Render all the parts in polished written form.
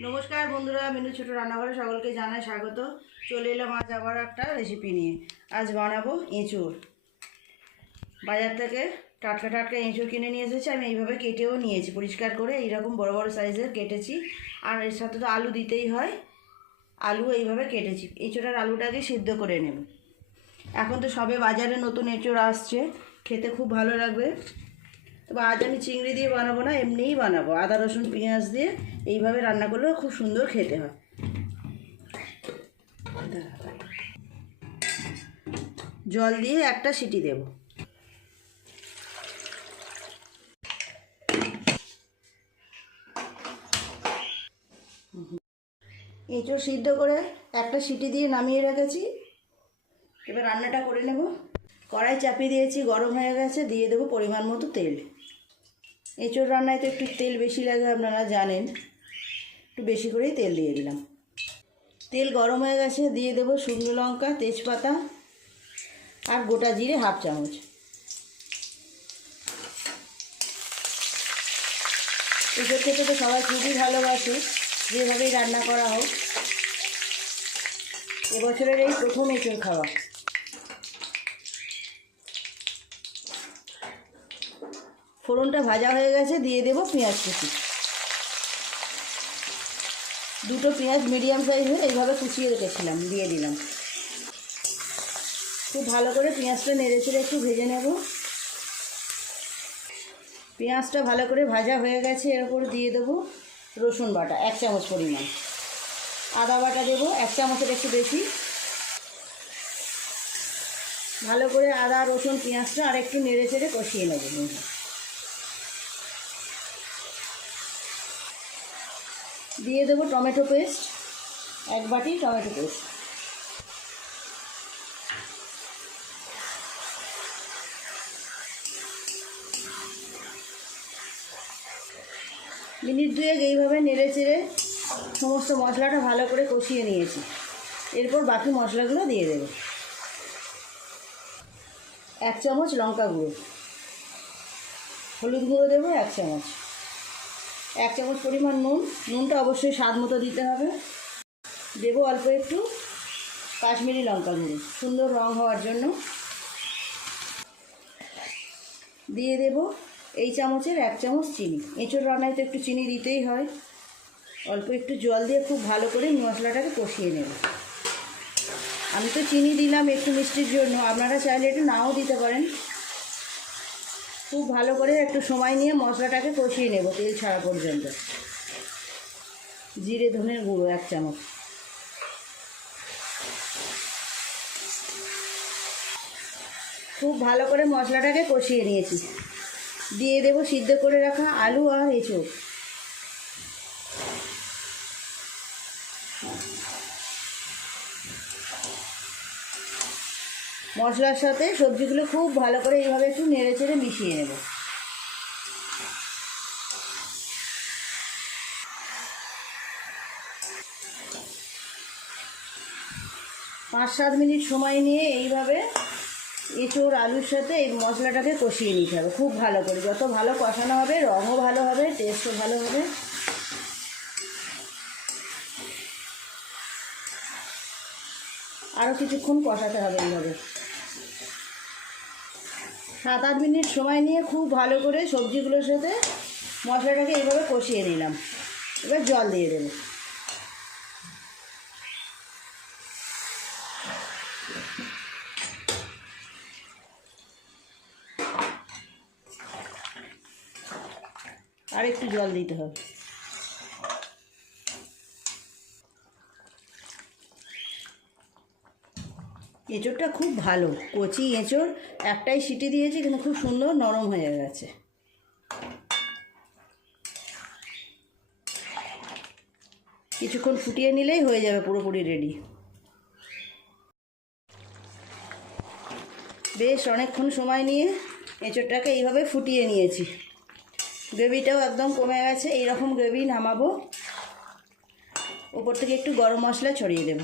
নমস্কার বন্ধুরা, মিনু ছোট রান্নাঘরে সকলকে জানাই স্বাগত। চলে এলাম আজ আবার একটা রেসিপি নিয়ে। আজ বানাবো এঁচোড়। বাজার থেকে টাটকা টাটকা এঁচোড় কিনে নিয়ে এসেছি। আমি এইভাবে কেটেও নিয়েছি, পরিষ্কার করে এইরকম বড় বড় সাইজের কেটেছি। আর এর সাথে তো আলু দিতেই হয়, আলু এইভাবে কেটেছি। এঁচোড়ার আলুটাকে সিদ্ধ করে নেব। এখন তো সবে বাজারে নতুন এঁচোড় আসছে, খেতে খুব ভালো লাগবে। তবে আজ আমি চিংড়ি দিয়ে বানাবো না, এমনিই বানাবো। আদা রসুন পেঁয়াজ দিয়ে এইভাবে রান্না করলেও খুব সুন্দর খেতে হয়। জল দিয়ে একটা সিটি দেব। এঁচোড় সিদ্ধ করে একটা সিটি দিয়ে নামিয়ে রেখেছি। এবার রান্নাটা করে নেব। কড়াই চাপিয়ে দিয়েছি, গরম হয়ে গেছে। দিয়ে দেবো পরিমাণ মতো তেল। এঁচোড় রান্নায় তো একটু তেল বেশি লাগে, আপনারা জানেন। একটু বেশি করেই তেল দিয়ে দিলাম। তেল গরম হয়ে গেছে, দিয়ে দেবো শুকনো লঙ্কা, তেজপাতা আর গোটা জিরে হাফ চামচ। এঁচোড় খেতে তো সবাই খুবই ভালোবাসে, যেভাবেই রান্না করা হোক। এবছরের এই প্রথম এঁচোড় খাওয়া। ফোড়নটা ভাজা হয়ে গেছে, দিয়ে দেবো পেঁয়াজ কুচি। দুটো পেঁয়াজ মিডিয়াম সাইজের এইভাবে কুচিয়ে রেখেছিলাম, দিয়ে দিলাম। খুব ভালো করে পেঁয়াজটা নেড়ে চেড়ে একটু ভেজে নেব। পেঁয়াজটা ভালো করে ভাজা হয়ে গেছে। এর উপর দিয়ে দেবো রসুন বাটা 1 চামচ পরিমাণ, আদা বাটা দেবো 1 চামচের একটু বেশি। ভালো করে আদা রসুন পেঁয়াজটা আর একটু নেড়ে চেড়ে কষিয়ে নেব। দিয়ে দেবো টমেটো পেস্ট, 1 বাটি টমেটো পেস্ট। মিনিট 2 এইভাবে নেড়ে চেড়ে সমস্ত মশলাটা ভালো করে কষিয়ে নিয়েছি। এরপর বাকি মশলাগুলো দিয়ে দেবো। 1 চামচ লঙ্কা গুঁড়ো, হলুদ গুঁড়ো দেবো 1 চামচ, 1 চামচ পরিমাণ নুন। নুনটা অবশ্যই স্বাদ মতো দিতে হবে। দেবো অল্প একটু কাশ্মীরি লঙ্কা গুঁড়ো, সুন্দর রং হওয়ার জন্য। দিয়ে দেবো এই চামচের 1 চামচ চিনি। এঁচোড় রান্নায় তো একটু চিনি দিতেই হয়। অল্প একটু জল দিয়ে খুব ভালো করে মশলাটাকে কষিয়ে নেব। আমি তো চিনি দিলাম একটু মিষ্টির জন্য, আপনারা চাইলে একটু নাও দিতে পারেন। খুব ভালো করে একটু সময় নিয়ে মশলাটাকে কষিয়ে নেব তেল ছাড়া পর্যন্ত। জিরে ধনের গুঁড়ো 1 চামচ। খুব ভালো করে মশলাটাকে কষিয়ে নিয়েছি। দিয়ে দেবো সিদ্ধ করে রাখা আলু আর এঁচোড়। মশলার সাথে সবজিগুলো খুব ভালো করে এইভাবে একটু নেড়ে চেড়ে মিশিয়ে নেব। 5-7 মিনিট সময় নিয়ে এইভাবে এঁচোড় আলুর সাথে এই মশলাটাকে কষিয়ে নিতে হবে খুব ভালো করে। যত ভালো কষানো হবে রঙও ভালো হবে, টেস্টও ভালো হবে। আরও কিছুক্ষণ কষাতে হবে এইভাবে। 7-8 মিনিট সময় নিয়ে খুব ভালো করে সবজিগুলোর সাথে মশলাটাকে এইভাবে কষিয়ে নিলাম। এবার জল দিয়ে দেবো। আর একটু জল দিতে হবে। এঁচোড়টা খুব ভালো, কচি এঁচোড়। একটাই সিটি দিয়েছি কিন্তু খুব সুন্দর নরম হয়ে গেছে। কিছুক্ষণ ফুটিয়ে নিলেই হয়ে যাবে পুরোপুরি রেডি। বেশ অনেকক্ষণ সময় নিয়ে এঁচোড়টাকে এইভাবে ফুটিয়ে নিয়েছি। গ্রেভিটাও একদম কমে গেছে। এইরকম গ্রেভি নামাবো। ওপর থেকে একটু গরম মশলা ছড়িয়ে দেব।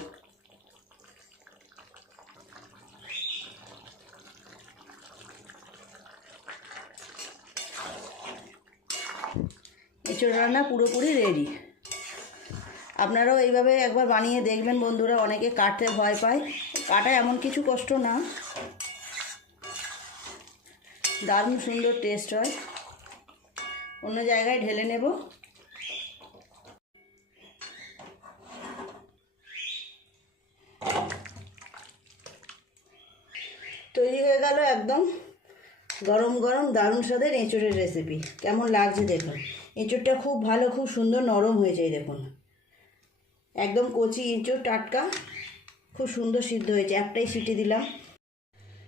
এঁচোড় রান্না পুরোপুরি রেডি। আপনারাও এইভাবে একবার বানিয়ে দেখবেন বন্ধুরা। অনেকে কাটতে ভয় পায়, কাটা এমন কিছু কষ্ট না, দারুণ সুন্দর টেস্ট হয়। অন্য জায়গায় ঢেলে নেব। তৈরি হয়ে গেল একদম গরম গরম দারুণ স্বাদের এঁচোড়ের রেসিপি। কেমন লাগছে দেখুন। এঁচোড়টা খুব ভালো, খুব সুন্দর নরম হয়ে যায় দেখুন। একদম কচি এঁচোড়, টাটকা, খুব সুন্দর সিদ্ধ হয়েছে। একটাই সিটি দিলাম।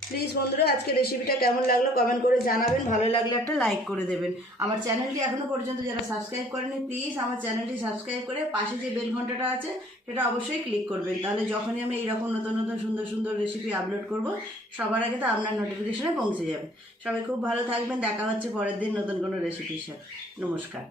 প্লিজ বন্ধুরা, আজকে রেসিপিটা কেমন লাগলো কমেন্ট করে জানাবেন। ভালো লাগলে একটা লাইক করে দেবেন। আমার চ্যানেলটি এখনও পর্যন্ত যারা সাবস্ক্রাইব করেনি, প্লিজ আমার চ্যানেলটি সাবস্ক্রাইব করে পাশে যে বেল ঘন্টাটা আছে সেটা অবশ্যই ক্লিক করবেন। তাহলে যখনই আমি এইরকম নতুন নতুন সুন্দর সুন্দর রেসিপি আপলোড করব, সবার আগে তো আপনার নোটিফিকেশনে পৌঁছে যাবে। সবাই খুব ভালো থাকবেন। দেখা হচ্ছে পরের দিন নতুন কোনো রেসিপির সাথে। নমস্কার।